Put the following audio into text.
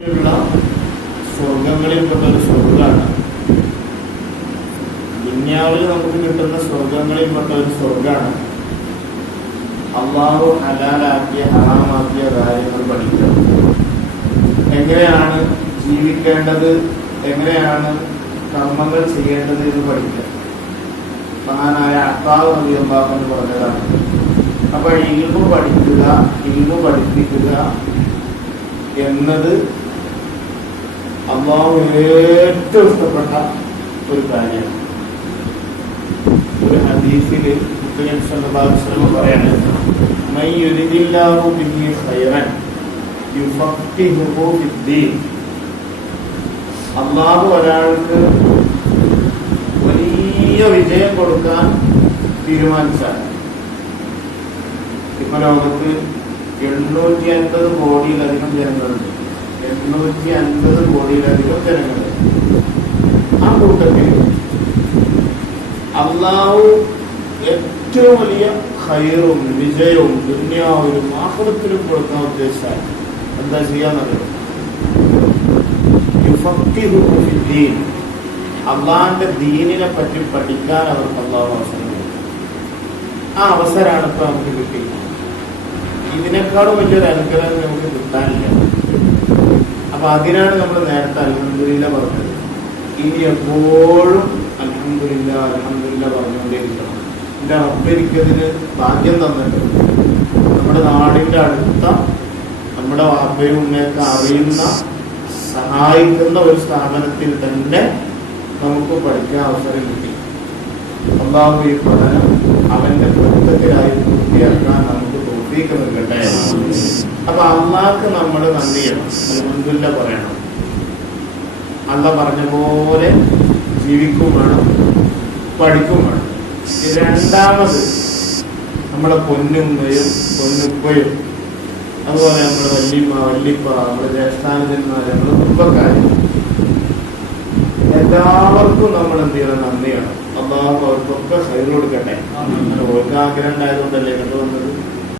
ഉള്ള സ്വർഗങ്ങളിൽപ്പെട്ട ഒരു സ്വർഗമാണ് ദുന്യാവിൽ നമുക്ക് കിട്ടുന്ന സ്വർഗങ്ങളിൽപ്പെട്ട ഒരു സ്വർഗമാണ് അള്ളാഹു ഹലാലാക്കിയ ഹറാമാക്കിയ കാര്യങ്ങൾ പഠിക്കുക. എങ്ങനെയാണ് ജീവിക്കേണ്ടത്? എങ്ങനെയാണ് കർമ്മങ്ങൾ ചെയ്യേണ്ടത് എന്ന് പഠിക്കുക. മഹാനായ അത്താവ് നബി എന്ന് പറഞ്ഞതാണ്. അപ്പൊ ഇൽമു പഠിക്കുക ഇൽമു പഠിപ്പിക്കുക എന്നത് അള്ളാഹു ഏറ്റവും ഇഷ്ടപ്പെട്ട ഒരു കാര്യമാണ് ഒരു ഹദീസിൽ പറയാണ് മൻ യുരിദില്ലാഹു ഒരാൾക്ക് വലിയ വിജയം കൊടുക്കാൻ തീരുമാനിച്ചാൽ ഇപ്പൊ ലോകത്ത് എണ്ണൂറ്റി അൻപത് കോടിയിലധികം ജനങ്ങളുണ്ട്. എണ്ണൂറ്റി അൻപത് കോടിയിലധികം ജനങ്ങൾ ആ കൂട്ടത്തിൽ അള്ളാഹു ഏറ്റവും വലിയ ഹൈറും വിജയവും ദുന്യാവിലും ആഹൃത്തിലും കൊടുക്കാൻ ഉദ്ദേശിച്ചാൽ എന്താ ചെയ്യാന്നറിയോ. അള്ളാഹിന്റെ ദീനിനെ പറ്റി പഠിക്കാൻ അവർക്ക് അള്ളാഹു അവസരം. ആ അവസരമാണ് ഇപ്പൊ നമുക്ക് കിട്ടിയത് ഇതിനേക്കാളും വലിയൊരു അനുഗ്രഹം നമുക്ക് കിട്ടാനില്ല അപ്പൊ അതിനാണ് നമ്മൾ നേരത്തെ അലഹമില്ല പറഞ്ഞത്. ഇനി എപ്പോഴും അലഹമില്ല അലഹമില്ല പറഞ്ഞുകൊണ്ടേയിരിക്കണം. എന്റെ റബ്ബെനിക്കതിന് ഭാഗ്യം തന്നിട്ടുണ്ട്. നമ്മുടെ നാടിന്റെ അടുത്ത നമ്മുടെ വാപ്പയും ഉമ്മയൊക്കെ അറിയുന്ന സഹായിക്കുന്ന ഒരു സ്ഥാപനത്തിൽ തന്നെ നമുക്ക് പഠിക്കാൻ അവസരം കിട്ടി. അള്ളാഹു ഈ പഠനം അവന്റെ അള്ളാഹ്ക്ക് നമ്മൾ നന്ദി ചെയ്യണം പറയണം. അള്ള പറഞ്ഞ പോലെ ജീവിക്കും വേണം പഠിക്കും വേണം. രണ്ടാമത് നമ്മളെ പൊന്നുമ്മയും പൊന്നുപ്പയും അതുപോലെ നമ്മുടെ വല്യമ്മ വല്യപ്പ നമ്മുടെ ജ്യേഷ്ഠാനുജന്മാർ നമ്മുടെ കുടുംബക്കാർ എല്ലാവർക്കും നമ്മൾ എന്ത് ചെയ്യണം? നന്ദിയാണ്. അള്ളാഹ് അവർക്കൊക്കെ സൈഡ് കൊടുക്കട്ടെ. ഓർക്ക് ആഗ്രഹം ഉണ്ടായതുകൊണ്ടല്ലേ കണ്ടു വന്നത്.